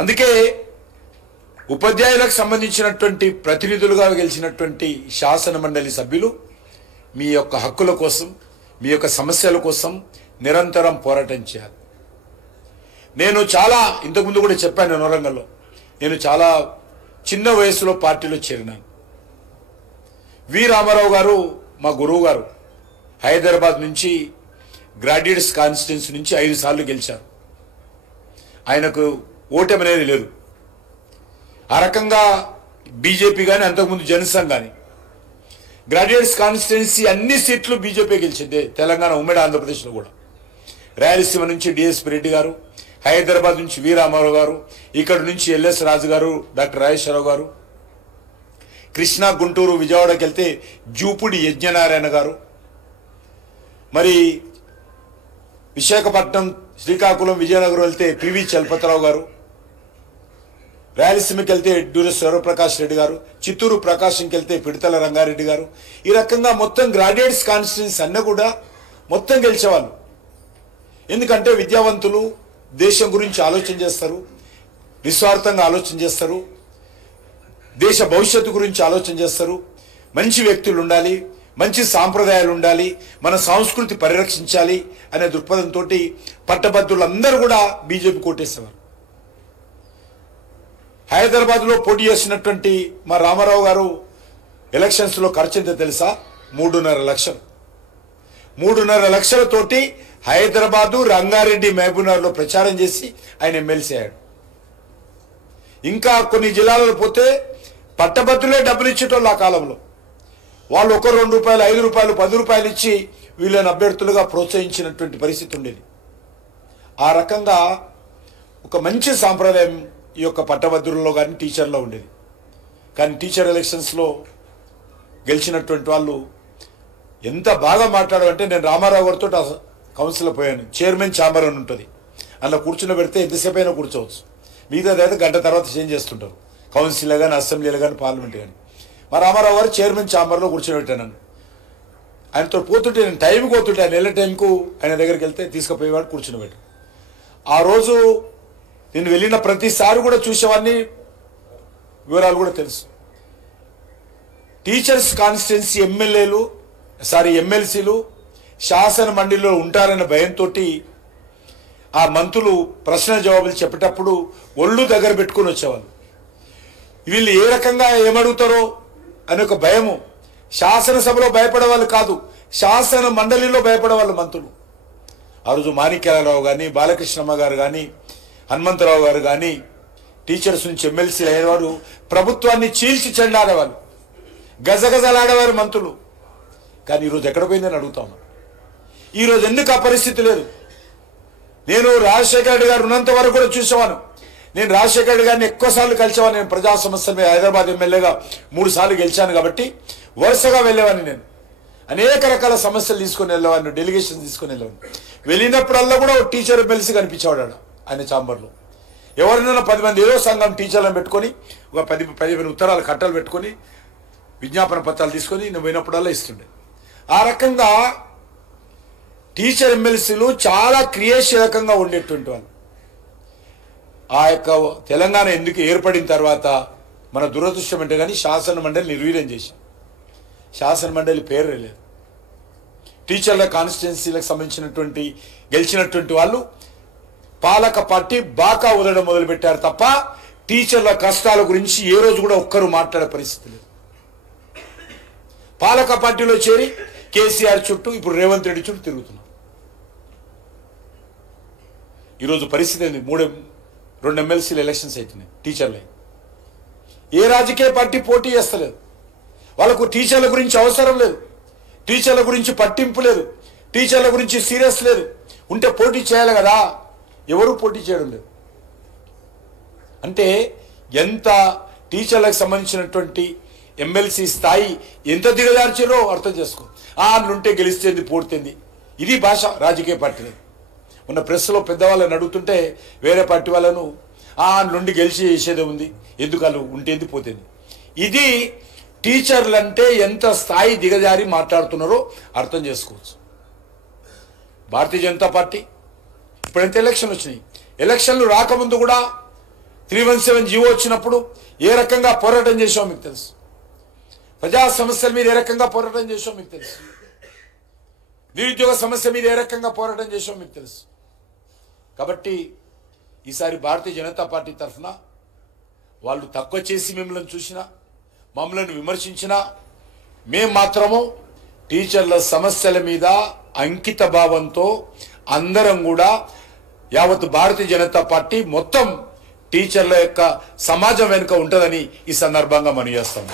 అందుకే ఉపాధ్యాయులకు సంబంధించినటువంటి ప్రతినిధులుగా గెలిచినటువంటి శాసన మండలి సభ్యులు మీ యొక్క హక్కుల కోసం, మీ యొక్క సమస్యల కోసం నిరంతరం పోరాటం చేయాలి. నేను చాలా ఇంతకుముందు కూడా చెప్పాను వరంగల్లో, నేను చాలా చిన్న వయసులో పార్టీలో చేరినాను. వి రామారావు గారు మా గురువు గారు హైదరాబాద్ నుంచి గ్రాడ్యుయేట్స్ కాన్స్టిట్యున్సీ నుంచి 5 సార్లు గెలిచారు. ఆయనకు ఓటమి అనేది లేదు. ఆ రకంగా బీజేపీ కానీ అంతకుముందు జనసంఘ్ కానీ గ్రాడ్యుయేట్స్ కాన్స్టిట్యున్సీ అన్ని సీట్లు బీజేపీ గెలిచింది. తెలంగాణ ఉమ్మడి ఆంధ్రప్రదేశ్లో కూడా రాయలసీమ నుంచి డిఎస్పి రెడ్డి గారు, హైదరాబాద్ నుంచి వి రామారావు గారు, ఇక్కడ నుంచి ఎల్ఎస్ రాజు గారు, డాక్టర్ రాజేశ్వరరావు గారు, కృష్ణా గుంటూరు విజయవాడకి వెళ్తే జూపుడి యజ్ఞనారాయణ గారు, మరి విశాఖపట్నం శ్రీకాకుళం విజయనగరం వెళ్తే పివి చలపతిరావు గారు, రాయలసీమకి వెళ్తే ఎడ్డూరి శివప్రకాష్ రెడ్డి గారు, చిత్తూరు ప్రకాశంకి వెళ్తే పిడతల రంగారెడ్డి గారు, ఈ రకంగా మొత్తం గ్రాడ్యుయేట్స్ కాన్స్టిట్యున్సీ అన్నీ కూడా మొత్తం గెలిచేవాళ్ళు. ఎందుకంటే విద్యావంతులు దేశం గురించి ఆలోచన చేస్తారు, నిస్వార్థంగా ఆలోచన చేస్తారు, దేశ భవిష్యత్తు గురించి ఆలోచన చేస్తారు, మంచి వ్యక్తులు ఉండాలి, మంచి సాంప్రదాయాలు ఉండాలి, మన సంస్కృతి పరిరక్షించాలి అనే దృక్పథంతో పట్టభద్రులందరూ కూడా బీజేపీ కోటేసేవారు. హైదరాబాద్లో పోటీ చేసినటువంటి మా రామారావు గారు ఎలక్షన్స్లో ఖర్చు ఎంత తెలుసా? 3.5 లక్షలు. 3.5 లక్షలతోటి హైదరాబాదు, రంగారెడ్డి, మహబూబ్నగర్లో ప్రచారం చేసి ఆయన ఎమ్మెల్సీ అయ్యాడు. ఇంకా కొన్ని జిల్లాలలో పోతే పట్టభద్రులే డబ్బులు ఇచ్చేటోళ్ళు ఆ కాలంలో. వాళ్ళు 1 2 రూపాయలు, 5 రూపాయలు, 10 రూపాయలు ఇచ్చి వీళ్ళని అభ్యర్థులుగా ప్రోత్సహించినటువంటి పరిస్థితి ఉండేది. ఆ రకంగా ఒక మంచి సాంప్రదాయం ఈ యొక్క పట్టభద్రుల్లో కానీ టీచర్లో ఉండేది. కానీ టీచర్ ఎలక్షన్స్లో గెలిచినటువంటి వాళ్ళు ఎంత బాగా మాట్లాడారంటే, నేను రామారావు గారితో కౌన్సిల్లో పోయాను. చైర్మన్ ఛాంబర్ అని ఉంటుంది, అందులో కూర్చుని పెడితే ఎంతసేపు అయినా కూర్చోవచ్చు. మిగతాదైతే గంట తర్వాత చేంజ్ చేస్తుంటారు, కౌన్సిల్లో కానీ, అసెంబ్లీలో కానీ, పార్లమెంట్ కానీ. మా రామారావు గారు చైర్మన్ ఛాంబర్లో కూర్చోబెట్టాను. ఆయనతో పోతుంటే, నేను టైంకి పోతుంటే, ఆయన వెళ్ళే టైంకు ఆయన దగ్గరికి వెళ్తే తీసుకుపోయేవాడు, కూర్చుని పెట్టాడు. ఆ రోజు నేను వెళ్ళిన ప్రతిసారి కూడా చూసేవాడిని, వివరాలు కూడా తెలుసు. టీచర్స్ కాన్స్టిట్యున్సీ ఎమ్మెల్సీలు శాసన మండలిలో ఉంటారన్న భయంతో ఆ మంత్రులు ప్రశ్న జవాబులు చెప్పేటప్పుడు ఒళ్ళు దగ్గర పెట్టుకుని వచ్చేవాళ్ళు. వీళ్ళు ఏ రకంగా ఏమడుగుతారో అనే ఒక భయము. శాసనసభలో భయపడేవాళ్ళు కాదు, శాసన మండలిలో భయపడేవాళ్ళు మంత్రులు. ఆ రోజు మాణిక్యాలరావు కానీ, బాలకృష్ణమ్మ గారు కానీ, హనుమంతరావు గారు కానీ టీచర్స్ నుంచి ఎమ్మెల్సీ అయ్యేవారు ప్రభుత్వాన్ని చీల్చి చెండాడేవాళ్ళు, గజగజలాడేవారు మంత్రులు. కానీ ఈరోజు ఎక్కడ పోయిందని అడుగుతాము. ఈరోజు ఎందుకు ఆ పరిస్థితి లేదు? నేను రాజశేఖర రెడ్డి గారు ఉన్నంత వరకు కూడా చూసేవాను. నేను రాజశేఖర రెడ్డి గారిని ఎక్కువసార్లు కలిసేవాను. నేను ప్రజా సమస్యల మీద హైదరాబాద్ ఎమ్మెల్యేగా 3 సార్లు గెలిచాను కాబట్టి వరుసగా వెళ్ళేవాడిని. నేను అనేక రకాల సమస్యలు తీసుకొని వెళ్ళేవాడిని, డెలిగేషన్ తీసుకొని వెళ్ళేవాడిని. వెళ్ళినప్పుడల్లా కూడా ఒక టీచర్ ఎమ్మెల్సీ కనిపించేవాడు ఆయన ఛాంబర్లో. ఎవరినైనా 10 మంది ఏదో సంఘం టీచర్లను పెట్టుకొని ఒక 10-15 ఉత్తరాలు కట్టలు పెట్టుకొని విజ్ఞాపన పత్రాలు తీసుకొని నేను పోయినప్పుడల్లా ఇస్తుండే. ఆ రకంగా టీచర్ ఎమ్మెల్సీలు చాలా క్రియాశీలకంగా ఉండేటువంటి వాళ్ళు. ఆ యొక్క తెలంగాణ ఎందుకు ఏర్పడిన తర్వాత మన దురదృష్టం అంటే కానీ శాసన మండలి నిర్వీర్యం చేశాం. శాసన మండలి పేరు లేదు. టీచర్ల కాన్స్టిట్యున్సీలకు సంబంధించినటువంటి గెలిచినటువంటి వాళ్ళు పాలక పార్టీ బాకా వదలడం మొదలుపెట్టారు తప్ప టీచర్ల కష్టాల గురించి ఏ రోజు కూడా ఒక్కరు మాట్లాడే పరిస్థితి లేదు. పాలక పార్టీలో చేరి కేసీఆర్ చుట్టూ, ఇప్పుడు రేవంత్ రెడ్డి చుట్టూ తిరుగుతున్నారు. ఈరోజు పరిస్థితి ఏంది? 2 ఎమ్మెల్సీలు ఎలక్షన్స్ అవుతున్నాయి టీచర్లే. ఏ రాజకీయ పార్టీ పోటీ చేస్తలేదు. వాళ్ళకు టీచర్ల గురించి అవసరం లేదు, టీచర్ల గురించి పట్టింపు లేదు, టీచర్ల గురించి సీరియస్ లేదు. ఉంటే పోటీ చేయాలి కదా, ఎవరు పోటీ చేయడం లేదు. అంటే ఎంత టీచర్లకు సంబంధించినటువంటి ఎమ్మెల్సీ స్థాయి ఎంత దిగజార్చారో అర్థం చేసుకో. అందులుంటే గెలిస్తేంది, పోడుతుంది. ఇది భాష రాజకీయ పార్టీలు. మొన్న ప్రెస్లో పెద్దవాళ్ళని అడుగుతుంటే వేరే పార్టీ వాళ్ళను నుండి గెలిచి చేసేదే ఉంది, ఎందుకు వాళ్ళు ఉంటేంది పోతుంది. ఇది టీచర్లు అంటే ఎంత స్థాయి దిగజారి మాట్లాడుతున్నారో అర్థం చేసుకోవచ్చు. భారతీయ జనతా పార్టీ ఇప్పుడైతే ఎలక్షన్లు వచ్చినాయి, ఎలక్షన్లు రాకముందు కూడా 317 జీవో వచ్చినప్పుడు ఏ రకంగా పోరాటం చేసామో మీకు తెలుసు. ప్రజా సమస్యల మీద ఏ రకంగా పోరాటం చేసామో మీకు తెలుసు. నిరుద్యోగ సమస్య మీద ఏ రకంగా పోరాటం చేసామో మీకు తెలుసు. కాబట్టి ఈసారి భారతీయ జనతా పార్టీ తరఫున వాళ్ళు తక్కువ చేసి మిమ్మల్ని చూసినా, మమ్మల్ని విమర్శించినా, మేము మాత్రము టీచర్ల సమస్యల మీద అంకిత భావంతో అందరం కూడా యావత్ భారతీయ జనతా పార్టీ మొత్తం టీచర్ల యొక్క సమాజం వెనుక ఉంటుందని ఈ సందర్భంగా మనం చేస్తాము.